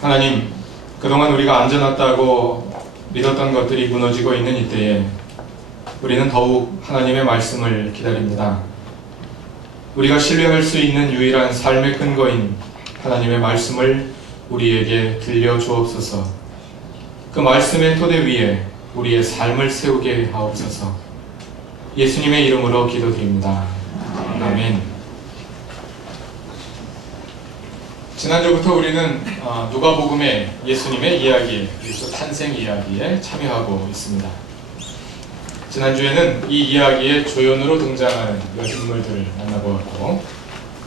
하나님, 그동안 우리가 안전했다고 믿었던 것들이 무너지고 있는 이때에 우리는 더욱 하나님의 말씀을 기다립니다. 우리가 신뢰할 수 있는 유일한 삶의 근거인 하나님의 말씀을 우리에게 들려주옵소서. 그 말씀의 토대 위에 우리의 삶을 세우게 하옵소서. 예수님의 이름으로 기도드립니다. 아멘. 지난주부터 우리는 누가복음의 예수님의 이야기, 예수 탄생 이야기에 참여하고 있습니다. 지난주에는 이 이야기의 조연으로 등장하는 몇 인물들을 만나보았고,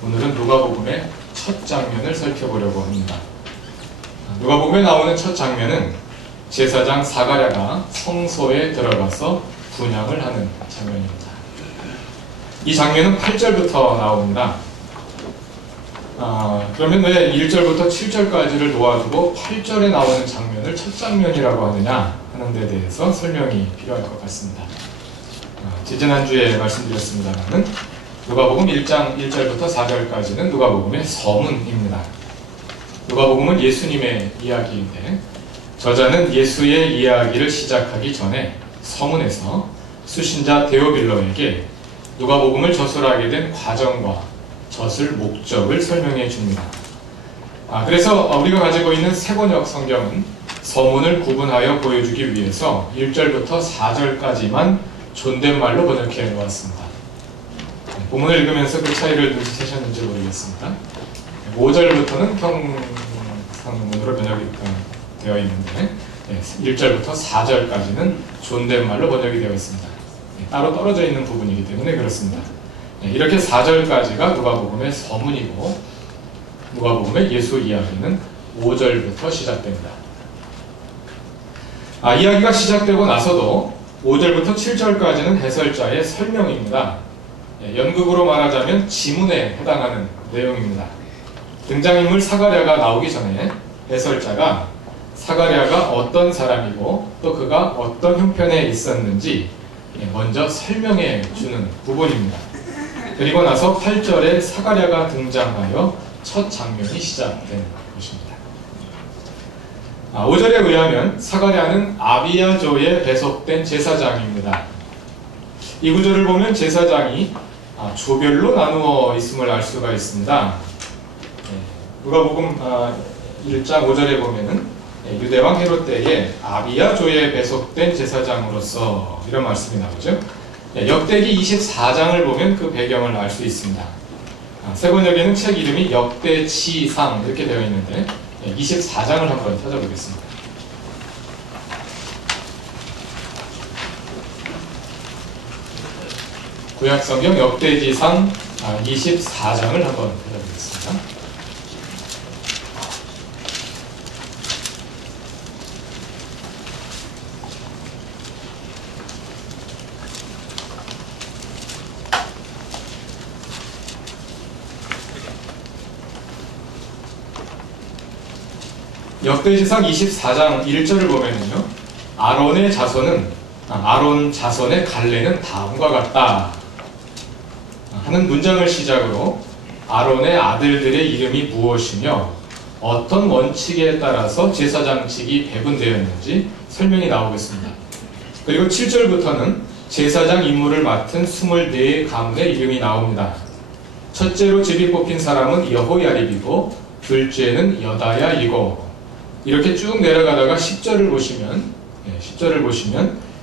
오늘은 누가복음의 첫 장면을 살펴보려고 합니다. 누가복음에 나오는 첫 장면은 제사장 사가랴가 성소에 들어가서 분향을 하는 장면입니다. 이 장면은 8절부터 나옵니다. 그러면 왜 1절부터 7절까지를 놓아두고 8절에 나오는 장면을 첫 장면이라고 하느냐 하는 데 대해서 설명이 필요할 것 같습니다. 지난주에 말씀드렸습니다만 누가복음 1장 1절부터 4절까지는 누가복음의 서문입니다. 누가복음은 예수님의 이야기인데 저자는 예수의 이야기를 시작하기 전에 서문에서 수신자 데오빌로에게 누가복음을 저술하게 된 과정과 저술 목적을 설명해 줍니다. 그래서 우리가 가지고 있는 세번역 성경은 서문을 구분하여 보여주기 위해서 1절부터 4절까지만 존댓말로 번역해 놓았습니다. 본문을 읽으면서 그 차이를 눈치채셨는지 모르겠습니다. 5절부터는 평상문으로 번역이 되어 있는데 1절부터 4절까지는 존댓말로 번역이 되어 있습니다. 따로 떨어져 있는 부분이기 때문에 그렇습니다. 이렇게 4절까지가 누가복음의 서문이고 누가복음의 예수 이야기는 5절부터 시작됩니다. 이야기가 시작되고 나서도 5절부터 7절까지는 해설자의 설명입니다. 연극으로 말하자면 지문에 해당하는 내용입니다. 등장인물 사가랴가 나오기 전에 해설자가 사가랴가 어떤 사람이고 또 그가 어떤 형편에 있었는지 먼저 설명해 주는 부분입니다. 그리고 나서 8절에 사가랴가 등장하여 첫 장면이 시작된 것입니다. 5절에 의하면 사가랴는 아비야조에 배속된 제사장입니다. 이 구절을 보면 제사장이 조별로 나누어 있음을 알 수가 있습니다. 누가복음 1장 5절에 보면은 유대왕 헤롯 때에 아비야조에 배속된 제사장으로서 이런 말씀이 나오죠. 역대기 24장을 보면 그 배경을 알 수 있습니다. 세번역에는 책 이름이 역대치상 이렇게 되어 있는데 24장을 한번 찾아보겠습니다. 구약성경 역대지상 24장을 한번 찾아보겠습니다. 역대지상 24장 1절을 보면요, 아론 자손의 갈래는 다음과 같다 하는 문장을 시작으로 아론의 아들들의 이름이 무엇이며 어떤 원칙에 따라서 제사장직이 배분되었는지 설명이 나오겠습니다. 그리고 7절부터는 제사장 임무를 맡은 24 가문의 이름이 나옵니다. 첫째로 집이 뽑힌 사람은 여호야립이고 둘째는 여다야이고 이렇게 쭉 내려가다가 10절을 보시면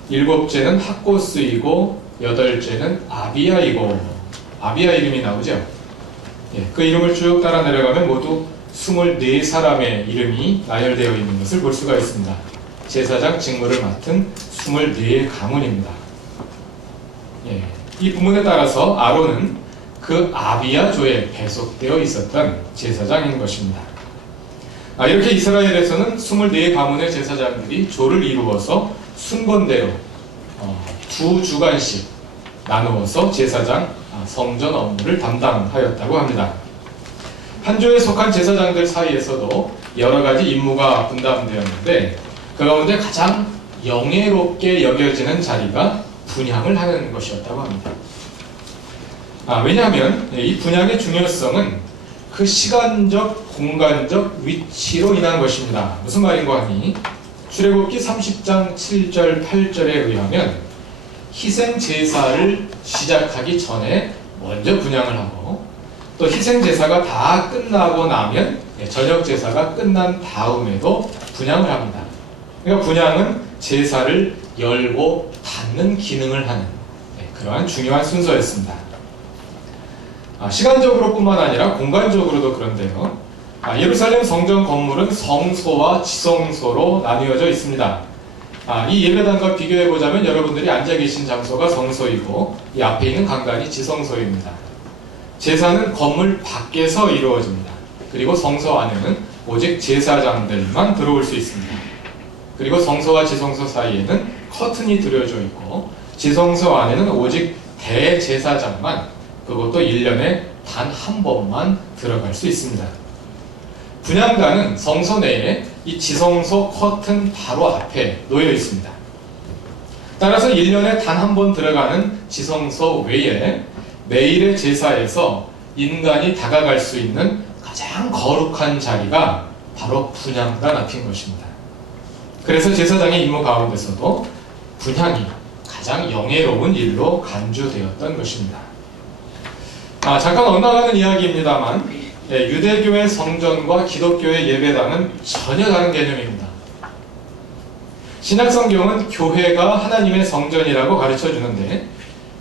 일곱째는 학고스이고 여덟째는 아비야이고 아비야 이름이 나오죠. 그 이름을 쭉 따라 내려가면 모두 24사람의 이름이 나열되어 있는 것을 볼 수가 있습니다. 제사장 직무를 맡은 24 가문입니다. 이 부문에 따라서 아론은 그 아비야조에 배속되어 있었던 제사장인 것입니다. 이렇게 이스라엘에서는 24 가문의 제사장들이 조를 이루어서 순번대로 2주간씩 나누어서 제사장 성전 업무를 담당하였다고 합니다. 한 조에 속한 제사장들 사이에서도 여러 가지 임무가 분담되었는데 그 가운데 가장 영예롭게 여겨지는 자리가 분향을 하는 것이었다고 합니다. 왜냐하면 이 분향의 중요성은 그 시간적, 공간적 위치로 인한 것입니다. 무슨 말인고 하니 출애굽기 30장 7절, 8절에 의하면 희생 제사를 시작하기 전에 먼저 분향을 하고 또 희생 제사가 다 끝나고 나면 저녁 제사가 끝난 다음에도 분향을 합니다. 그러니까 분향은 제사를 열고 닫는 기능을 하는 그러한 중요한 순서였습니다. 시간적으로뿐만 아니라 공간적으로도 그런데요. 예루살렘 성전 건물은 성소와 지성소로 나뉘어져 있습니다. 이 예배당과 비교해보자면 여러분들이 앉아 계신 장소가 성소이고 이 앞에 있는 강단이 지성소입니다. 제사는 건물 밖에서 이루어집니다. 그리고 성소 안에는 오직 제사장들만 들어올 수 있습니다. 그리고 성소와 지성소 사이에는 커튼이 들여져 있고 지성소 안에는 오직 대제사장만 그것도 1년에 단 한 번만 들어갈 수 있습니다. 분향단은 성소 내에 이 지성소 커튼 바로 앞에 놓여 있습니다. 따라서 1년에 단 한 번 들어가는 지성소 외에 매일의 제사에서 인간이 다가갈 수 있는 가장 거룩한 자리가 바로 분향단 앞인 것입니다. 그래서 제사장의 임무 가운데서도 분향이 가장 영예로운 일로 간주되었던 것입니다. 잠깐 엇나가는 이야기입니다만 유대교의 성전과 기독교의 예배당은 전혀 다른 개념입니다. 신약성경은 교회가 하나님의 성전이라고 가르쳐주는데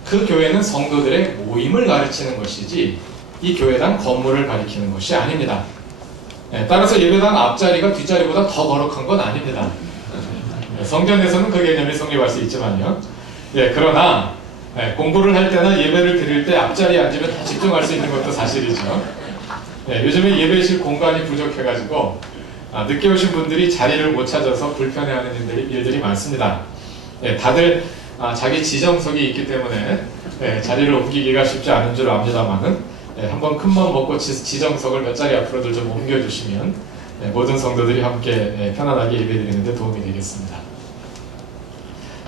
그 교회는 성도들의 모임을 가르치는 것이지 이 교회당 건물을 가리키는 것이 아닙니다. 따라서 예배당 앞자리가 뒷자리보다 더 거룩한 건 아닙니다. 성전에서는 그 개념이 성립할 수 있지만요. 그러나 공부를 할 때나 예배를 드릴 때 앞자리에 앉으면 다 집중할 수 있는 것도 사실이죠. 요즘에 예배실 공간이 부족해가지고 늦게 오신 분들이 자리를 못 찾아서 불편해하는 일들이 많습니다. 다들 자기 지정석이 있기 때문에 자리를 옮기기가 쉽지 않은 줄 압니다만은 한번 큰맘 먹고 지정석을 몇 자리 앞으로들 좀 옮겨주시면 모든 성도들이 함께 편안하게 예배드리는 데 도움이 되겠습니다.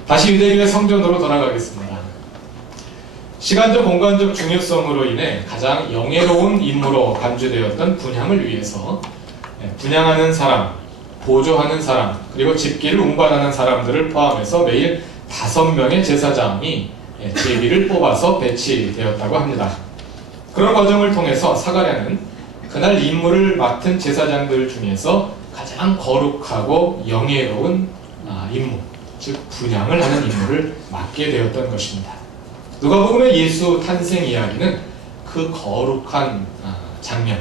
다시 유대교의 성전으로 돌아가겠습니다. 시간적 공간적 중요성으로 인해 가장 영예로운 임무로 간주되었던 분향을 위해서 분향하는 사람, 보조하는 사람, 그리고 집기를 운반하는 사람들을 포함해서 매일 5명의 제사장이 제비를 뽑아서 배치되었다고 합니다. 그런 과정을 통해서 사가랴는 그날 임무를 맡은 제사장들 중에서 가장 거룩하고 영예로운 임무, 즉 분향을 하는 임무를 맡게 되었던 것입니다. 누가복음의 예수 탄생 이야기는 그 거룩한 장면,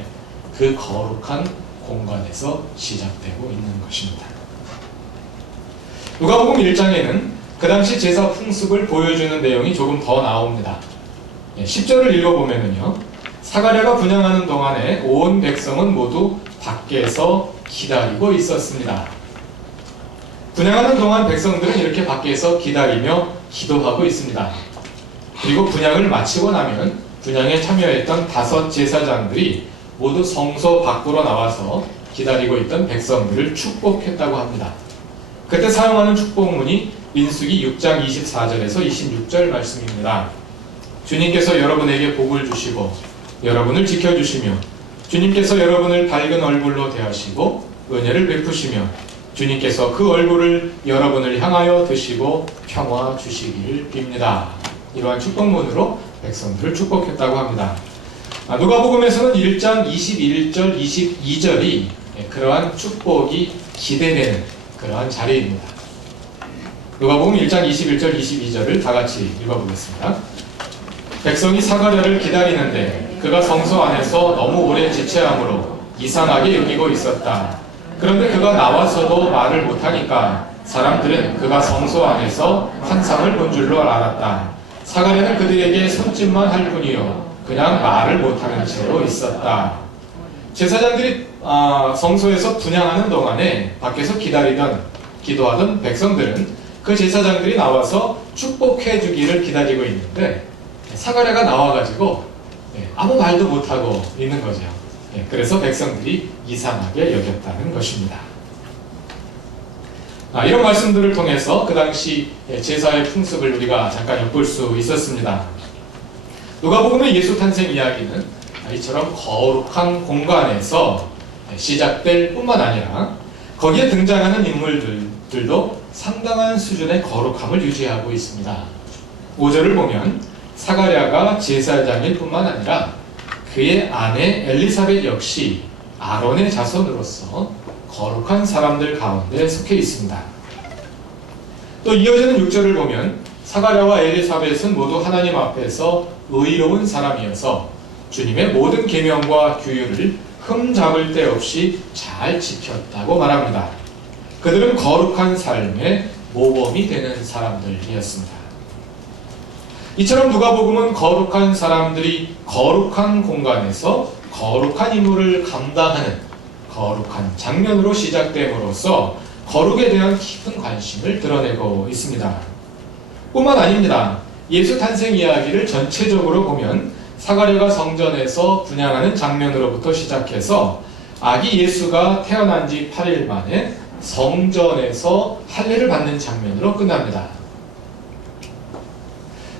그 거룩한 공간에서 시작되고 있는 것입니다. 누가복음 1장에는 그 당시 제사 풍습을 보여주는 내용이 조금 더 나옵니다. 10절을 읽어보면요, 사가랴가 분향하는 동안에 온 백성은 모두 밖에서 기다리고 있었습니다. 분향하는 동안 백성들은 이렇게 밖에서 기다리며 기도하고 있습니다. 그리고 분향을 마치고 나면 분향에 참여했던 5 제사장들이 모두 성소 밖으로 나와서 기다리고 있던 백성들을 축복했다고 합니다. 그때 사용하는 축복문이 민수기 6장 24절에서 26절 말씀입니다. 주님께서 여러분에게 복을 주시고 여러분을 지켜주시며 주님께서 여러분을 밝은 얼굴로 대하시고 은혜를 베푸시며 주님께서 그 얼굴을 여러분을 향하여 드시고 평화 주시기를 빕니다. 이러한 축복문으로 백성들을 축복했다고 합니다. 누가복음에서는 1장 21절, 22절이 그러한 축복이 기대되는 그러한 자리입니다. 누가복음 1장 21절, 22절을 다 같이 읽어보겠습니다. 백성이 사가랴를 기다리는데 그가 성소 안에서 너무 오래 지체함으로 이상하게 여기고 있었다. 그런데 그가 나와서도 말을 못하니까 사람들은 그가 성소 안에서 환상을 본 줄로 알았다. 사가랴는 그들에게 손짓만 할 뿐이요 그냥 말을 못하는 채로 있었다. 제사장들이 성소에서 분향하는 동안에 밖에서 기도하던 백성들은 그 제사장들이 나와서 축복해 주기를 기다리고 있는데 사가랴가 나와가지고 아무 말도 못하고 있는 거죠. 그래서 백성들이 이상하게 여겼다는 것입니다. 이런 말씀들을 통해서 그 당시 제사의 풍습을 우리가 잠깐 엿볼 수 있었습니다. 누가복음의 예수 탄생 이야기는 이처럼 거룩한 공간에서 시작될 뿐만 아니라 거기에 등장하는 인물들도 상당한 수준의 거룩함을 유지하고 있습니다. 5절을 보면 사가랴가 제사장일 뿐만 아니라 그의 아내 엘리사벳 역시 아론의 자손으로서 거룩한 사람들 가운데 속해 있습니다. 또 이어지는 6절을 보면 사가랴와 엘리사벳은 모두 하나님 앞에서 의로운 사람이어서 주님의 모든 계명과 규율을 흠잡을 데 없이 잘 지켰다고 말합니다. 그들은 거룩한 삶의 모범이 되는 사람들이었습니다. 이처럼 누가복음은 거룩한 사람들이 거룩한 공간에서 거룩한 임무를 감당하는 거룩한 장면으로 시작됨으로써 거룩에 대한 깊은 관심을 드러내고 있습니다. 뿐만 아닙니다. 예수 탄생 이야기를 전체적으로 보면 사가랴가 성전에서 분향하는 장면으로부터 시작해서 아기 예수가 태어난 지 8일 만에 성전에서 할례를 받는 장면으로 끝납니다.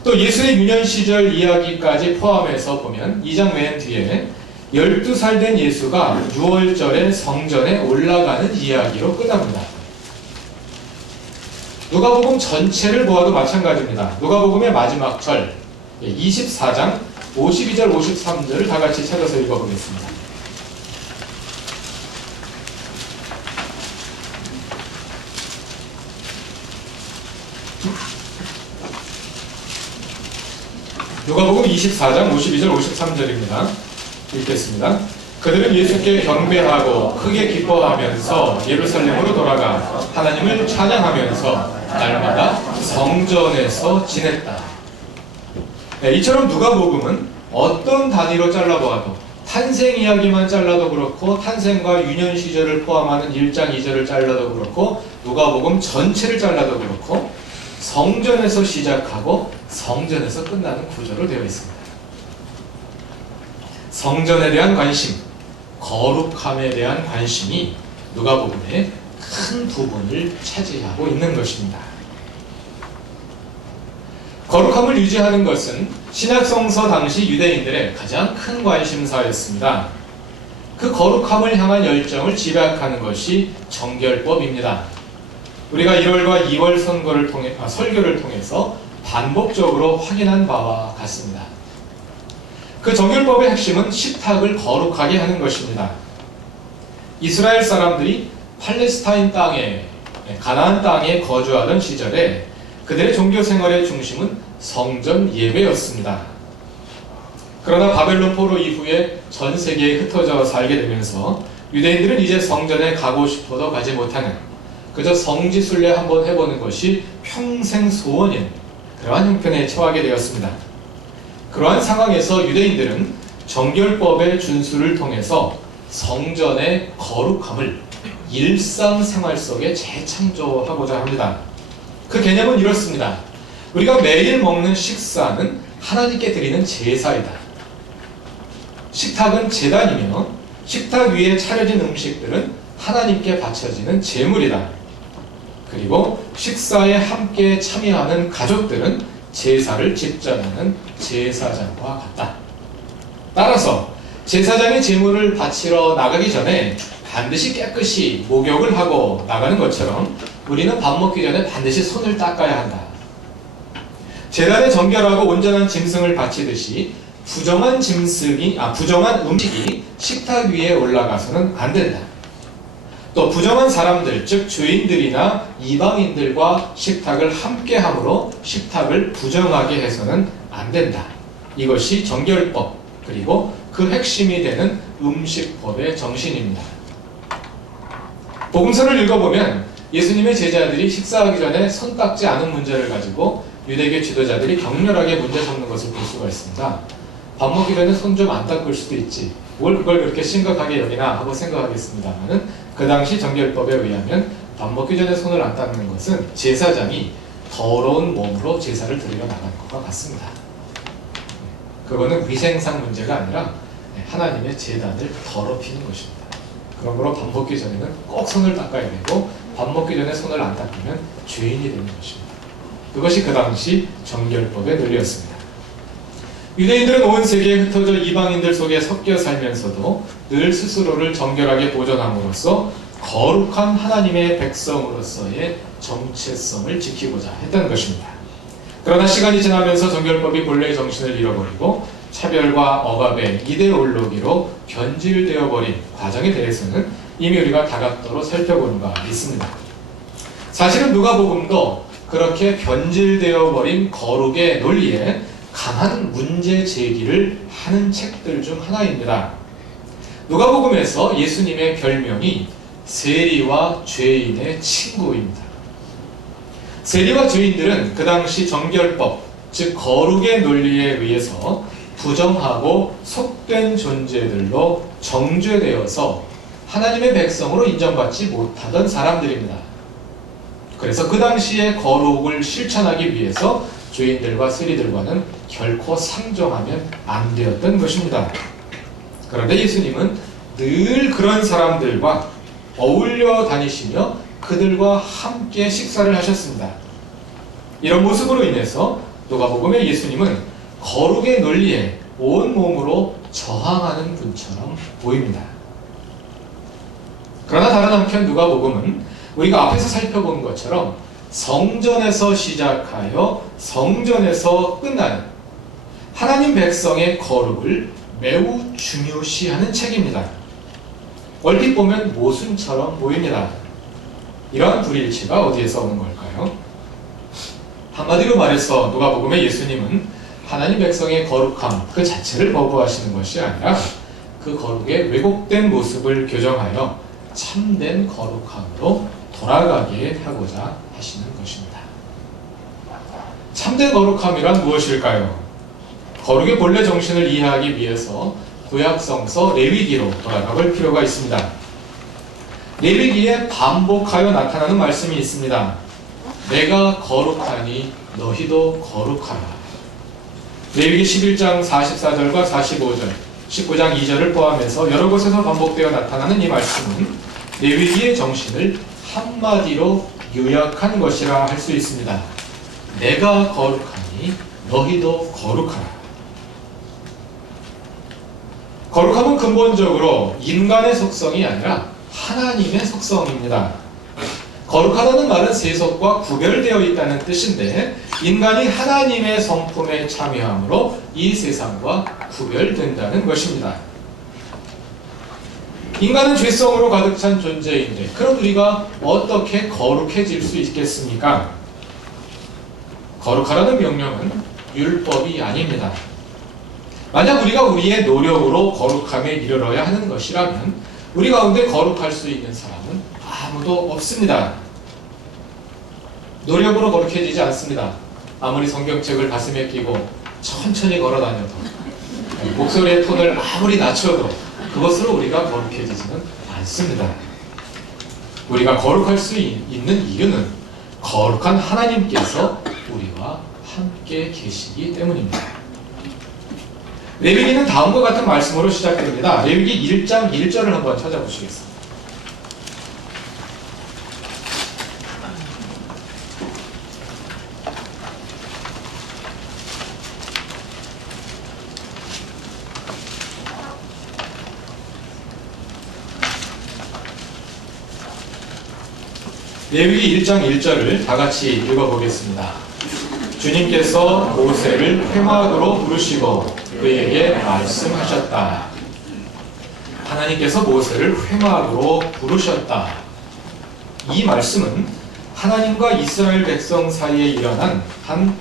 또 예수의 유년 시절 이야기까지 포함해서 보면 2장 맨 뒤에 12살 된 예수가 6월절에 성전에 올라가는 이야기로 끝납니다. 누가복음 전체를 보아도 마찬가지입니다. 누가복음의 마지막 절 24장 52절 53절을 다 같이 찾아서 읽어보겠습니다. 누가복음 24장 52절 53절입니다. 읽겠습니다. 그들은 예수께 경배하고 크게 기뻐하면서 예루살렘으로 돌아가 하나님을 찬양하면서 날마다 성전에서 지냈다. 네, 이처럼 누가복음은 어떤 단위로 잘라보아도 탄생 이야기만 잘라도 그렇고 탄생과 유년 시절을 포함하는 1장 2절을 잘라도 그렇고 누가복음 전체를 잘라도 그렇고 성전에서 시작하고 성전에서 끝나는 구조로 되어 있습니다. 성전에 대한 관심, 거룩함에 대한 관심이 누가복음의 큰 부분을 차지하고 있는 것입니다. 거룩함을 유지하는 것은 신약성서 당시 유대인들의 가장 큰 관심사였습니다. 그 거룩함을 향한 열정을 집약하는 것이 정결법입니다. 우리가 1월과 2월 설교를 통해서 반복적으로 확인한 바와 같습니다. 그 정결법의 핵심은 식탁을 거룩하게 하는 것입니다. 이스라엘 사람들이 팔레스타인 땅에, 가나안 땅에 거주하던 시절에 그들의 종교 생활의 중심은 성전 예배였습니다. 그러나 바벨론 포로 이후에 전 세계에 흩어져 살게 되면서 유대인들은 이제 성전에 가고 싶어도 가지 못하는 그저 성지순례 한번 해보는 것이 평생 소원인 그러한 형편에 처하게 되었습니다. 그러한 상황에서 유대인들은 정결법의 준수를 통해서 성전의 거룩함을 일상생활 속에 재창조하고자 합니다. 그 개념은 이렇습니다. 우리가 매일 먹는 식사는 하나님께 드리는 제사이다. 식탁은 제단이며 식탁 위에 차려진 음식들은 하나님께 바쳐지는 제물이다. 그리고 식사에 함께 참여하는 가족들은 제사를 집전하는 제사장과 같다. 따라서 제사장이 제물을 바치러 나가기 전에 반드시 깨끗이 목욕을 하고 나가는 것처럼 우리는 밥 먹기 전에 반드시 손을 닦아야 한다. 제단에 정결하고 온전한 짐승을 바치듯이 부정한 음식이 식탁 위에 올라가서는 안 된다. 또 부정한 사람들, 즉 죄인들이나 이방인들과 식탁을 함께 함으로 식탁을 부정하게 해서는 안 된다. 이것이 정결법, 그리고 그 핵심이 되는 음식법의 정신입니다. 복음서를 읽어보면 예수님의 제자들이 식사하기 전에 손 닦지 않은 문제를 가지고 유대교 지도자들이 격렬하게 문제 삼는 것을 볼 수가 있습니다. 밥 먹기 전에 손 좀 안 닦을 수도 있지. 뭘 그걸 그렇게 심각하게 여기나 하고 생각하겠습니다만은 그 당시 정결법에 의하면 밥 먹기 전에 손을 안 닦는 것은 제사장이 더러운 몸으로 제사를 드리러 나가는 것과 같습니다. 그거는 위생상 문제가 아니라 하나님의 제단을 더럽히는 것입니다. 그러므로 밥 먹기 전에는 꼭 손을 닦아야 되고 밥 먹기 전에 손을 안 닦으면 죄인이 되는 것입니다. 그것이 그 당시 정결법의 논리였습니다. 유대인들은 온 세계에 흩어져 이방인들 속에 섞여 살면서도 늘 스스로를 정결하게 보존함으로써 거룩한 하나님의 백성으로서의 정체성을 지키고자 했다는 것입니다. 그러나 시간이 지나면서 정결법이 본래의 정신을 잃어버리고 차별과 억압의 이데올로기로 변질되어 버린 과정에 대해서는 이미 우리가 다각도로 살펴본 바 있습니다. 사실은 누가복음도 그렇게 변질되어 버린 거룩의 논리에 강한 문제 제기를 하는 책들 중 하나입니다. 누가복음에서 예수님의 별명이 세리와 죄인의 친구입니다. 세리와 죄인들은 그 당시 정결법, 즉 거룩의 논리에 의해서 부정하고 속된 존재들로 정죄되어서 하나님의 백성으로 인정받지 못하던 사람들입니다. 그래서 그 당시의 거룩을 실천하기 위해서 죄인들과 세리들과는 결코 상종하면 안 되었던 것입니다. 그런데 예수님은 늘 그런 사람들과 어울려 다니시며 그들과 함께 식사를 하셨습니다. 이런 모습으로 인해서 누가복음의 예수님은 거룩의 논리에 온몸으로 저항하는 분처럼 보입니다. 그러나 다른 한편 누가복음은 우리가 앞에서 살펴본 것처럼 성전에서 시작하여 성전에서 끝나는 하나님 백성의 거룩을 매우 중요시하는 책입니다. 얼핏 보면 모순처럼 보입니다. 이러한 불일치가 어디에서 오는 걸까요? 한마디로 말해서 누가복음의 예수님은 하나님 백성의 거룩함 그 자체를 거부하시는 것이 아니라 그 거룩의 왜곡된 모습을 교정하여 참된 거룩함으로 돌아가게 하고자 하시는 것입니다. 참된 거룩함이란 무엇일까요? 거룩의 본래 정신을 이해하기 위해서 구약성서 레위기로 돌아가 볼 필요가 있습니다. 레위기에 반복하여 나타나는 말씀이 있습니다. 내가 거룩하니 너희도 거룩하라. 레위기 11장 44절과 45절, 19장 2절을 포함해서 여러 곳에서 반복되어 나타나는 이 말씀은 레위기의 정신을 한마디로 요약한 것이라 할 수 있습니다. 내가 거룩하니 너희도 거룩하라. 거룩함은 근본적으로 인간의 속성이 아니라 하나님의 속성입니다. 거룩하다는 말은 세속과 구별되어 있다는 뜻인데 인간이 하나님의 성품에 참여함으로 이 세상과 구별된다는 것입니다. 인간은 죄성으로 가득 찬 존재인데 그럼 우리가 어떻게 거룩해질 수 있겠습니까? 거룩하라는 명령은 율법이 아닙니다. 만약 우리가 우리의 노력으로 거룩함에 이르러야 하는 것이라면 우리 가운데 거룩할 수 있는 사람은 아무도 없습니다. 노력으로 거룩해지지 않습니다. 아무리 성경책을 가슴에 끼고 천천히 걸어 다녀도 목소리의 톤을 아무리 낮춰도 그것으로 우리가 거룩해지지는 않습니다. 우리가 거룩할 수 있는 이유는 거룩한 하나님께서 우리와 함께 계시기 때문입니다. 레위기는 다음과 같은 말씀으로 시작됩니다. 레위기 1장 1절을 한번 찾아보시겠습니다. 레위기 1장 1절을 다 같이 읽어보겠습니다. 주님께서 모세를 회막으로 부르시고 그에게 말씀하셨다. 하나님께서 모세를 회막으로 부르셨다. 이 말씀은 하나님과 이스라엘 백성 사이에 일어난 한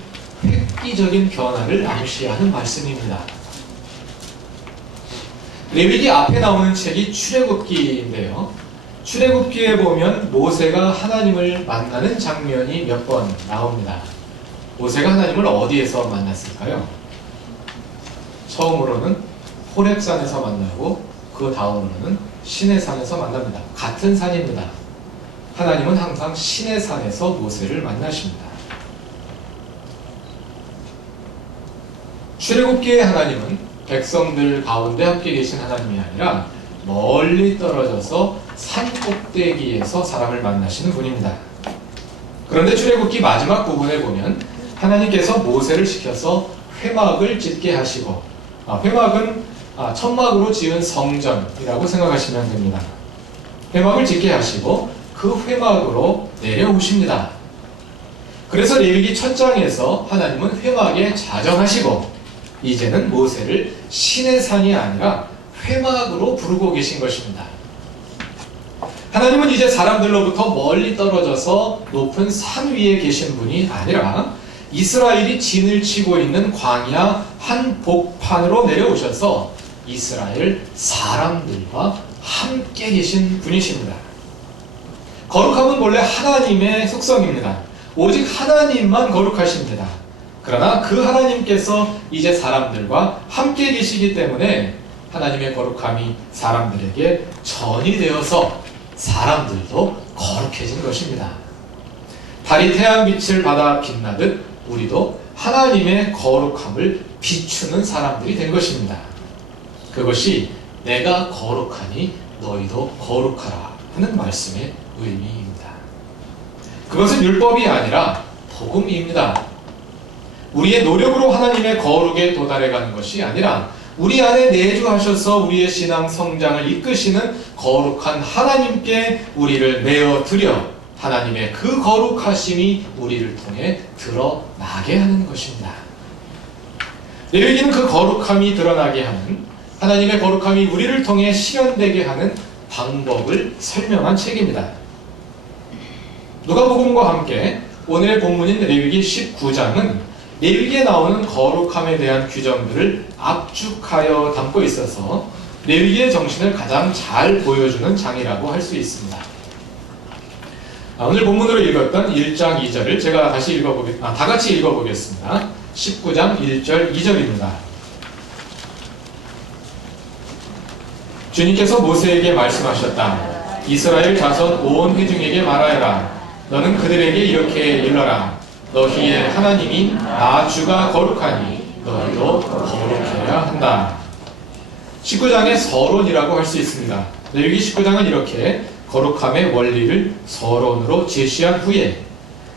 획기적인 변화를 암시하는 말씀입니다. 레위기 앞에 나오는 책이 출애굽기인데요. 출애굽기에 보면 모세가 하나님을 만나는 장면이 몇 번 나옵니다. 모세가 하나님을 어디에서 만났을까요? 처음으로는 호렙산에서 만나고 그 다음으로는 시내산에서 만납니다. 같은 산입니다. 하나님은 항상 시내산에서 모세를 만나십니다. 출애굽기의 하나님은 백성들 가운데 함께 계신 하나님이 아니라 멀리 떨어져서 산 꼭대기에서 사람을 만나시는 분입니다. 그런데 출애굽기 마지막 부분에 보면 하나님께서 모세를 시켜서 회막을 짓게 하시고, 회막은 천막으로 지은 성전이라고 생각하시면 됩니다. 회막을 짓게 하시고 그 회막으로 내려오십니다. 그래서 레위기 1장에서 하나님은 회막에 자정하시고 이제는 모세를 신의 산이 아니라 회막으로 부르고 계신 것입니다. 하나님은 이제 사람들로부터 멀리 떨어져서 높은 산 위에 계신 분이 아니라 이스라엘이 진을 치고 있는 광야 한복판으로 내려오셔서 이스라엘 사람들과 함께 계신 분이십니다. 거룩함은 원래 하나님의 속성입니다. 오직 하나님만 거룩하십니다. 그러나 그 하나님께서 이제 사람들과 함께 계시기 때문에 하나님의 거룩함이 사람들에게 전이 되어서 사람들도 거룩해진 것입니다. 달이 태양빛을 받아 빛나듯 우리도 하나님의 거룩함을 비추는 사람들이 된 것입니다. 그것이 내가 거룩하니 너희도 거룩하라 하는 말씀의 의미입니다. 그것은 율법이 아니라 복음입니다. 우리의 노력으로 하나님의 거룩에 도달해가는 것이 아니라 우리 안에 내주하셔서 우리의 신앙 성장을 이끄시는 거룩한 하나님께 우리를 내어드려 하나님의 그 거룩하심이 우리를 통해 드러나게 하는 것입니다. 레위기는 그 거룩함이 드러나게 하는, 하나님의 거룩함이 우리를 통해 실현되게 하는 방법을 설명한 책입니다. 누가복음과 함께 오늘의 본문인 레위기 19장은 레위기에 나오는 거룩함에 대한 규정들을 압축하여 담고 있어서 레위기의 정신을 가장 잘 보여주는 장이라고 할 수 있습니다. 오늘 본문으로 읽었던 1장 2절을 제가 다시 다 같이 읽어보겠습니다. 19장 1절 2절입니다. 주님께서 모세에게 말씀하셨다. 이스라엘 자손 온 회중에게 말하여라. 너는 그들에게 이렇게 일러라. 너희의 하나님이 나 주가 거룩하니 너희도 거룩해야 한다. 19장의 서론이라고 할 수 있습니다. 레위기 19장은 이렇게 거룩함의 원리를 서론으로 제시한 후에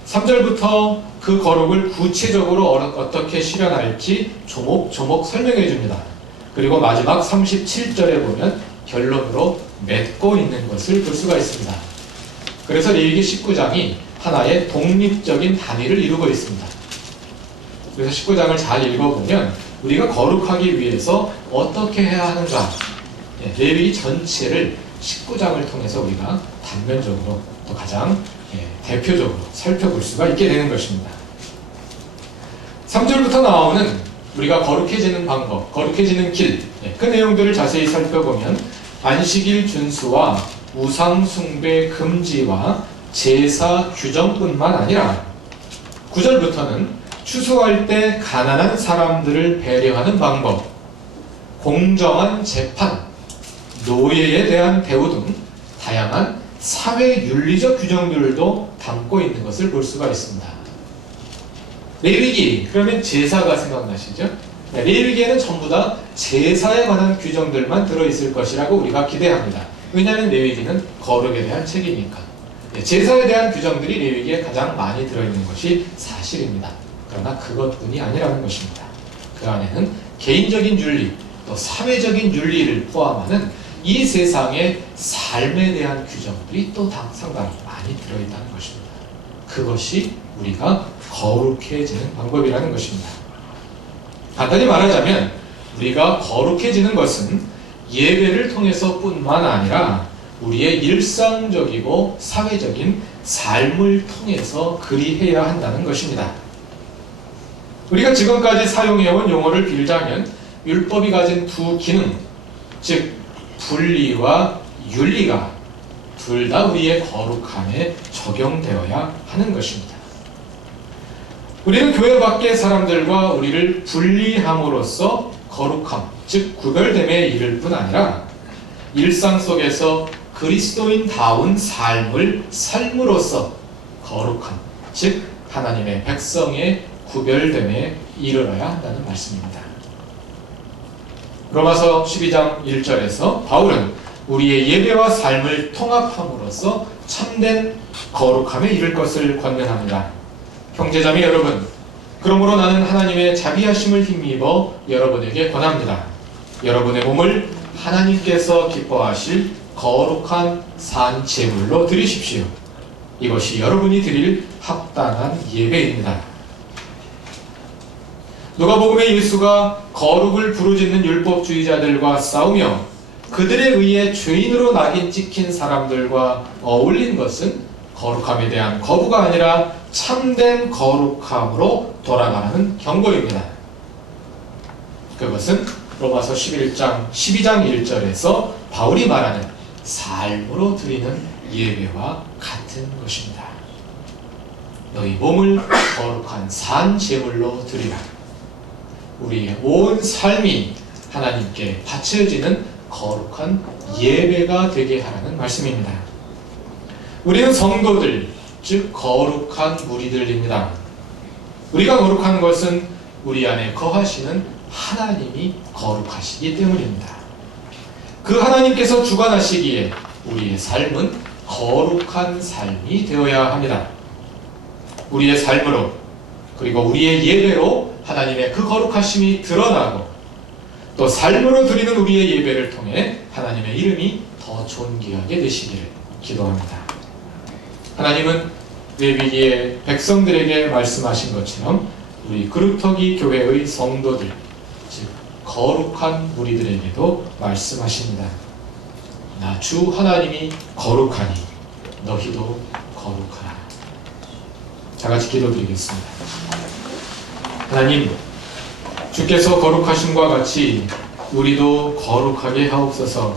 3절부터 그 거룩을 구체적으로 어떻게 실현할지 조목조목 설명해 줍니다. 그리고 마지막 37절에 보면 결론으로 맺고 있는 것을 볼 수가 있습니다. 그래서 레위기 19장이 하나의 독립적인 단위를 이루고 있습니다. 그래서 19장을 잘 읽어보면 우리가 거룩하기 위해서 어떻게 해야 하는가, 레위기 전체를 19장을 통해서 우리가 단면적으로 또 가장 대표적으로 살펴볼 수가 있게 되는 것입니다. 3절부터 나오는 우리가 거룩해지는 방법, 거룩해지는 길, 그 내용들을 자세히 살펴보면 안식일 준수와 우상 숭배 금지와 제사 규정뿐만 아니라 9절부터는 추수할 때 가난한 사람들을 배려하는 방법, 공정한 재판, 노예에 대한 대우 등 다양한 사회 윤리적 규정들도 담고 있는 것을 볼 수가 있습니다. 레위기, 그러면 제사가 생각나시죠? 레위기에는 전부 다 제사에 관한 규정들만 들어있을 것이라고 우리가 기대합니다. 왜냐하면 레위기는 거룩에 대한 책이니까. 제사에 대한 규정들이 레위기에 가장 많이 들어있는 것이 사실입니다. 그러나 그것뿐이 아니라는 것입니다. 그 안에는 개인적인 윤리, 또 사회적인 윤리를 포함하는 이 세상의 삶에 대한 규정들이 또 상당히 많이 들어있다는 것입니다. 그것이 우리가 거룩해지는 방법이라는 것입니다. 간단히 말하자면 우리가 거룩해지는 것은 예배를 통해서 뿐만 아니라 우리의 일상적이고 사회적인 삶을 통해서 그리해야 한다는 것입니다. 우리가 지금까지 사용해온 용어를 빌자면 율법이 가진 두 기능, 즉 분리와 윤리가 둘 다 우리의 거룩함에 적용되어야 하는 것입니다. 우리는 교회 밖의 사람들과 우리를 분리함으로써 거룩함, 즉 구별됨에 이를 뿐 아니라 일상 속에서 그리스도인다운 삶을 삶으로써 거룩함, 즉 하나님의 백성의 구별됨에 이르러야 한다는 말씀입니다. 로마서 12장 1절에서 바울은 우리의 예배와 삶을 통합함으로써 참된 거룩함에 이를 것을 권면합니다. 형제자매 여러분, 그러므로 나는 하나님의 자비하심을 힘입어 여러분에게 권합니다. 여러분의 몸을 하나님께서 기뻐하실 거룩한 산 제물로 드리십시오. 이것이 여러분이 드릴 합당한 예배입니다. 누가복음에 예수가 거룩을 부르짖는 율법주의자들과 싸우며 그들에 의해 죄인으로 낙인 찍힌 사람들과 어울린 것은 거룩함에 대한 거부가 아니라 참된 거룩함으로 돌아가는 경고입니다. 그것은 로마서 12장 1절에서 바울이 말하는 삶으로 드리는 예배와 같은 것입니다. 너희 몸을 거룩한 산 제물로 드리라. 우리의 온 삶이 하나님께 바쳐지는 거룩한 예배가 되게 하라는 말씀입니다. 우리는 성도들, 즉 거룩한 무리들입니다. 우리가 거룩한 것은 우리 안에 거하시는 하나님이 거룩하시기 때문입니다. 그 하나님께서 주관하시기에 우리의 삶은 거룩한 삶이 되어야 합니다. 우리의 삶으로 그리고 우리의 예배로 하나님의 그 거룩하심이 드러나고 또 삶으로 드리는 우리의 예배를 통해 하나님의 이름이 더 존귀하게 되시기를 기도합니다. 하나님은 레위기의 백성들에게 말씀하신 것처럼 우리 그루터기 교회의 성도들, 즉 거룩한 무리들에게도 말씀하십니다. 나 주 하나님이 거룩하니 너희도 거룩하라. 다 같이 기도드리겠습니다. 하나님, 주께서 거룩하심과 같이 우리도 거룩하게 하옵소서.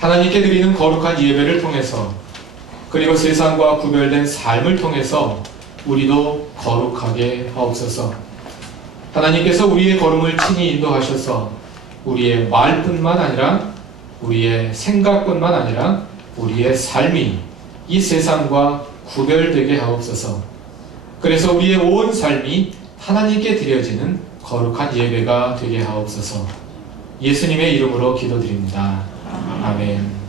하나님께 드리는 거룩한 예배를 통해서 그리고 세상과 구별된 삶을 통해서 우리도 거룩하게 하옵소서. 하나님께서 우리의 걸음을 친히 인도하셔서 우리의 말뿐만 아니라 우리의 생각뿐만 아니라 우리의 삶이 이 세상과 구별되게 하옵소서. 그래서 우리의 온 삶이 하나님께 드려지는 거룩한 예배가 되게 하옵소서. 예수님의 이름으로 기도드립니다. 아멘.